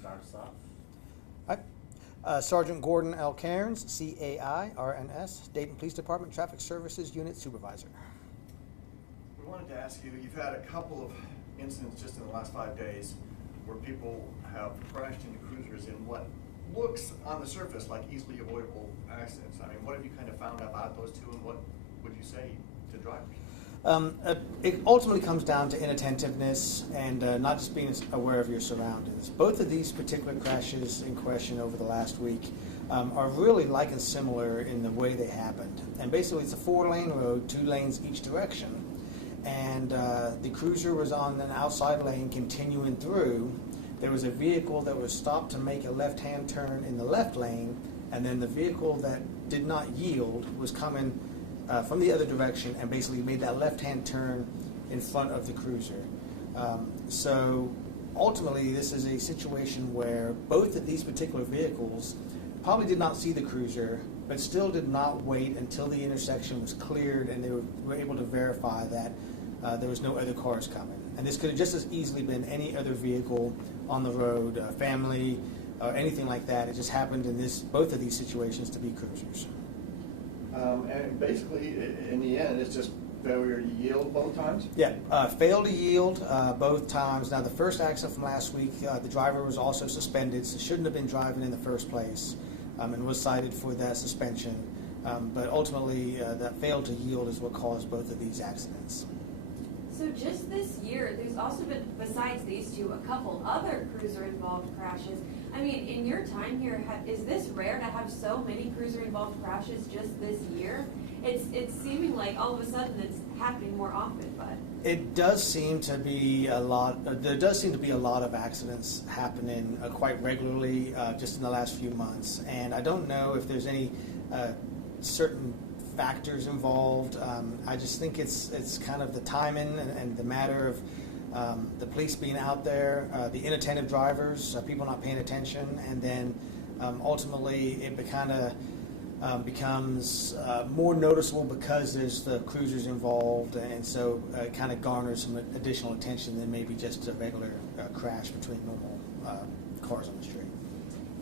start us off? Sergeant Gordon L. Cairns, CAI-RNS, Dayton Police Department Traffic Services Unit Supervisor. We wanted to ask you, you've had a couple of incidents just in the last 5 days where people have crashed into cruisers in what looks on the surface like easily avoidable accidents. I mean, what have you kind of found out about those two, and what would you say to drivers? It ultimately comes down to inattentiveness and not just being aware of your surroundings. Both of these particular crashes in question over the last week are really like and similar in the way they happened. And basically it's a 4-lane road, 2 lanes each direction. And the cruiser was on an outside lane continuing through. There was a vehicle that was stopped to make a left-hand turn in the left lane, and then the vehicle that did not yield was coming from the other direction and basically made that left-hand turn in front of the cruiser. So ultimately this is a situation where both of these particular vehicles probably did not see the cruiser, but still did not wait until the intersection was cleared and they were able to verify that there was no other cars coming. And this could have just as easily been any other vehicle on the road, family, or anything like that. It just happened in both of these situations to be cruisers. And basically, in the end, it's just failure to yield both times? Yeah, failed to yield both times. Now, the first accident from last week, the driver was also suspended, so shouldn't have been driving in the first place, and was cited for that suspension. But ultimately, that failed to yield is what caused both of these accidents. So just this year, there's also been, besides these two, a couple other cruiser-involved crashes. I mean, in your time here, is this rare to have so many cruiser-involved crashes just this year? It's seeming like all of a sudden it's happening more often, but it does seem to be a lot. There does seem to be a lot of accidents happening quite regularly just in the last few months, and I don't know if there's any certain factors involved. I just think it's kind of the timing and the matter of the police being out there, the inattentive drivers, people not paying attention, and then ultimately it kind of becomes more noticeable because there's the cruisers involved, and so it kind of garners some additional attention than maybe just a regular crash between normal cars on the street.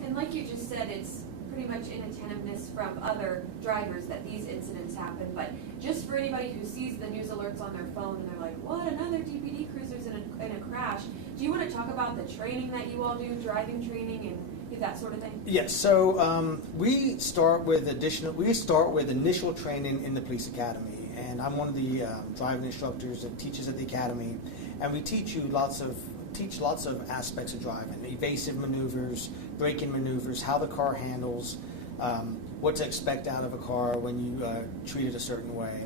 and like you just said, it's pretty much inattentiveness from other drivers that these incidents happen. But just for anybody who sees the news alerts on their phone and they're like, what, another DPD cruiser's in a crash, do you want to talk about the training that you all do, driving training and that sort of thing? Yes, so we start with initial training in the police academy, and I'm one of the driving instructors that teaches at the academy, and we teach lots of aspects of driving: evasive maneuvers, braking maneuvers, how the car handles, what to expect out of a car when you treat it a certain way,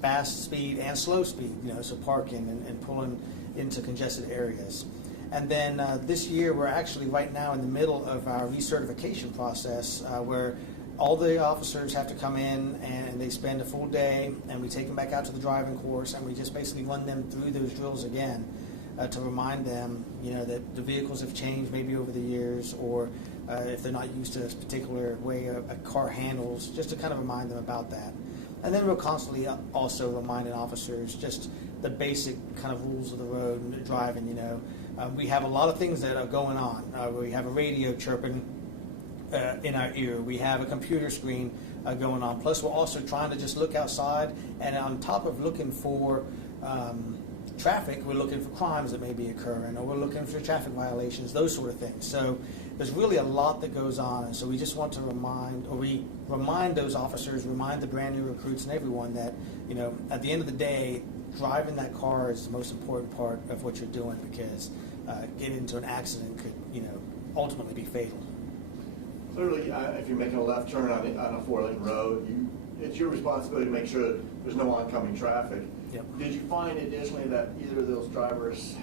fast speed and slow speed, so parking and pulling into congested areas. And then this year we're actually right now in the middle of our recertification process where all the officers have to come in and they spend a full day, and we take them back out to the driving course and we just basically run them through those drills again to remind them, that the vehicles have changed maybe over the years, or if they're not used to this particular way a car handles, just to kind of remind them about that. And then we're constantly also reminding officers just the basic kind of rules of the road and driving. We have a lot of things that are going on. We have a radio chirping in our ear. We have a computer screen going on. Plus, we're also trying to just look outside, and on top of looking for traffic, we're looking for crimes that may be occurring, or we're looking for traffic violations, those sort of things. So there's really a lot that goes on, and so we just want to remind those officers, remind the brand new recruits and everyone that, at the end of the day, driving that car is the most important part of what you're doing, because getting into an accident could, ultimately be fatal. Clearly, if you're making a left turn on a 4-lane road, it's your responsibility to make sure there's no oncoming traffic. Yep. Did you find additionally that either of those drivers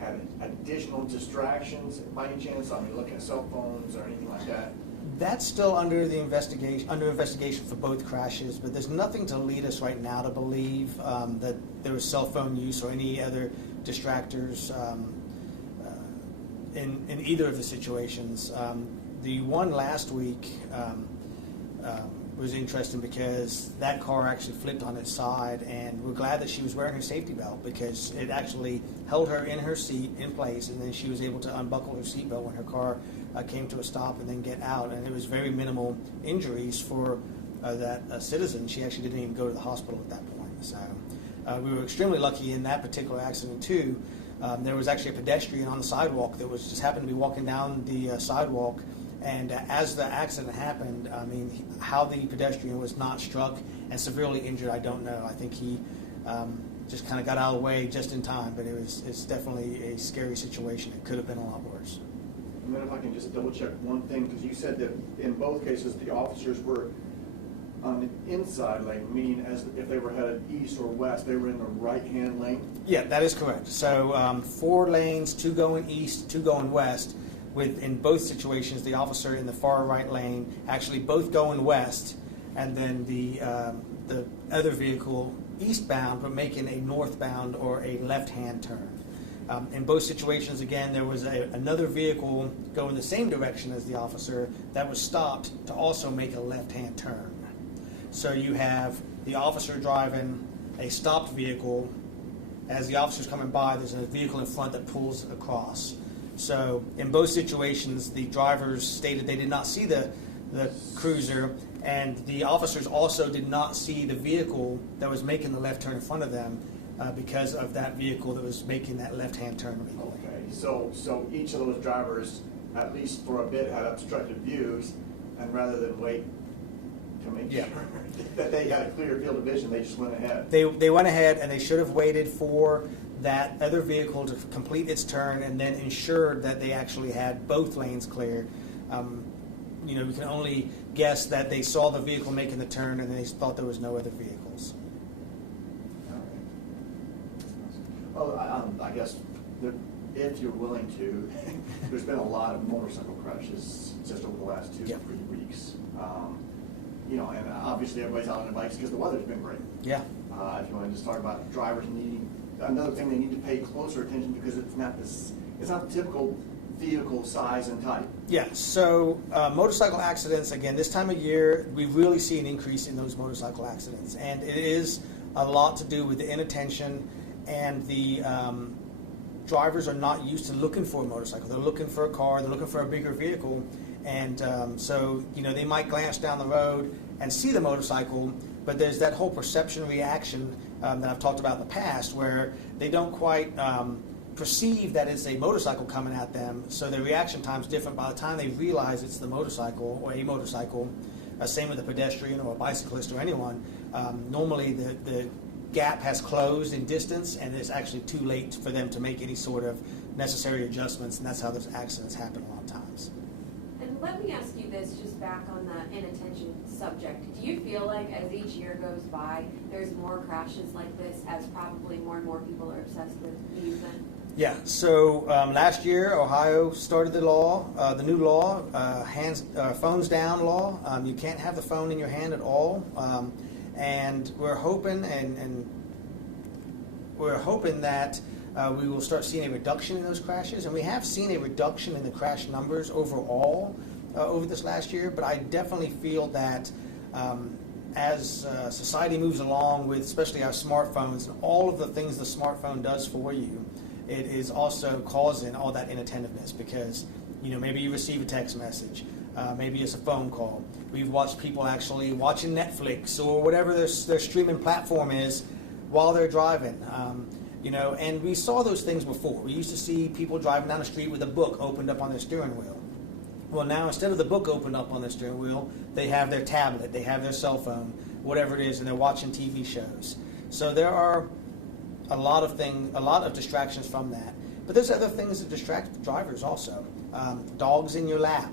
had additional distractions by any chance? I mean, looking at cell phones or anything like that? That's still under investigation for both crashes, but there's nothing to lead us right now to believe that there was cell phone use or any other distractors in either of the situations. The one last week, was interesting because that car actually flipped on its side, and we're glad that she was wearing her safety belt because it actually held her in her seat in place, and then she was able to unbuckle her seatbelt when her car came to a stop and then get out. And it was very minimal injuries for that citizen. She actually didn't even go to the hospital at that point. So we were extremely lucky in that particular accident too. There was actually a pedestrian on the sidewalk that was just happened to be walking down the sidewalk. And as the accident happened, I mean, how the pedestrian was not struck and severely injured, I don't know. I think he just kind of got out of the way just in time, but it's definitely a scary situation. It could have been a lot worse. And then if I can just double check one thing, because you said that in both cases the officers were on the inside lane, meaning as if they were headed east or west, they were in the right-hand lane? Yeah, that is correct. So 4 lanes, 2 going east, 2 going west. With, in both situations, the officer in the far right lane actually both going west, and then the other vehicle eastbound but making a northbound or a left-hand turn. In both situations, again, there was another vehicle going the same direction as the officer that was stopped to also make a left-hand turn. So you have the officer driving a stopped vehicle. As the officer's coming by, there's a vehicle in front that pulls across. So in both situations, the drivers stated they did not see the cruiser, and the officers also did not see the vehicle that was making the left turn in front of them because of that vehicle that was making that left-hand turn legally. Okay, so each of those drivers, at least for a bit, had obstructed views, and rather than wait to make sure that they had a clear field of vision, they just went ahead. They went ahead, and they should have waited for that other vehicle to complete its turn and then ensured that they actually had both lanes clear. We can only guess that they saw the vehicle making the turn and they thought there was no other vehicles. All right. Well, I guess that if you're willing to, there's been a lot of motorcycle crashes just over the last 2 or 3 weeks. And obviously everybody's out on their bikes because the weather's been great. Yeah. If you want to just talk about drivers needing, another thing they need to pay closer attention because it's not the typical vehicle size and type. Yeah, so motorcycle accidents, again, this time of year, we really see an increase in those motorcycle accidents. And it is a lot to do with the inattention, and the drivers are not used to looking for a motorcycle. They're looking for a car, they're looking for a bigger vehicle. And so, they might glance down the road and see the motorcycle, but there's that whole perception reaction that I've talked about in the past where they don't quite perceive that it's a motorcycle coming at them, so their reaction time is different. By the time they realize it's the motorcycle or a motorcycle, same with a pedestrian or a bicyclist or anyone, normally the gap has closed in distance and it's actually too late for them to make any sort of necessary adjustments, and that's how those accidents happen a lot of times. And let me ask you this, just back on the inattention subject. Do you feel like as each year goes by, there's more crashes like this as probably more and more people are obsessed with using? Yeah, so last year, Ohio started the law, the new law, phones down law. You can't have the phone in your hand at all. And we're hoping that we will start seeing a reduction in those crashes. And we have seen a reduction in the crash numbers overall over this last year. But I definitely feel that as society moves along with especially our smartphones and all of the things the smartphone does for you, it is also causing all that inattentiveness because, maybe you receive a text message, maybe it's a phone call. We've watched people actually watching Netflix or whatever their streaming platform is while they're driving. And we saw those things before. We used to see people driving down the street with a book opened up on their steering wheel. Well, now instead of the book opened up on their steering wheel, they have their tablet, they have their cell phone, whatever it is, and they're watching TV shows. So there are a lot of distractions from that. But there's other things that distract drivers also. Dogs in your lap,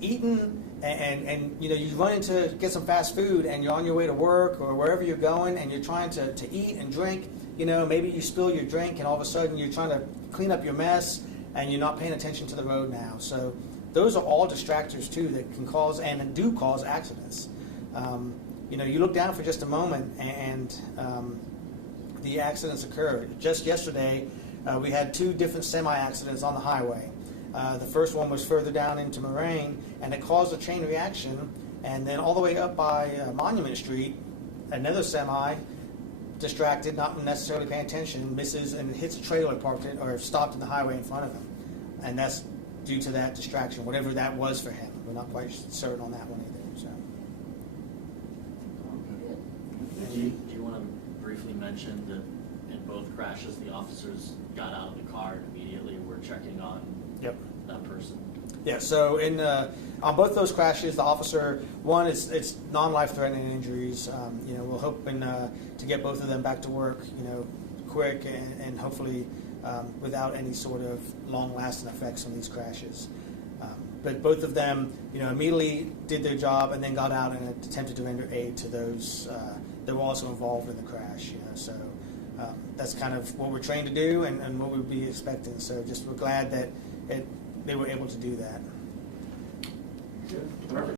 eating, and you run in to get some fast food, and you're on your way to work or wherever you're going, and you're trying to eat and drink. Maybe you spill your drink, and all of a sudden you're trying to clean up your mess, and you're not paying attention to the road now. So those are all distractors too that can cause and do cause accidents. You look down for just a moment, and the accidents occur. Just yesterday, we had 2 different semi-accidents on the highway. The first one was further down into Moraine, and it caused a chain reaction, And then all the way up by Monument Street, another semi, distracted, not necessarily paying attention, misses and hits a trailer parked in, or stopped in the highway in front of him. And that's due to that distraction, whatever that was for him. We're not quite certain on that one either. So. Do you want to briefly mention that in both crashes, the officers got out of the car and immediately were checking on Yep. that person? Yeah, so on both those crashes, the officer, one, it's non-life-threatening injuries. We're hoping to get both of them back to work, quick and hopefully without any sort of long-lasting effects on these crashes. But both of them, immediately did their job and then got out and attempted to render aid to those that were also involved in the crash. So that's kind of what we're trained to do and what we'd be expecting. So just we're glad that they were able to do that. Perfect.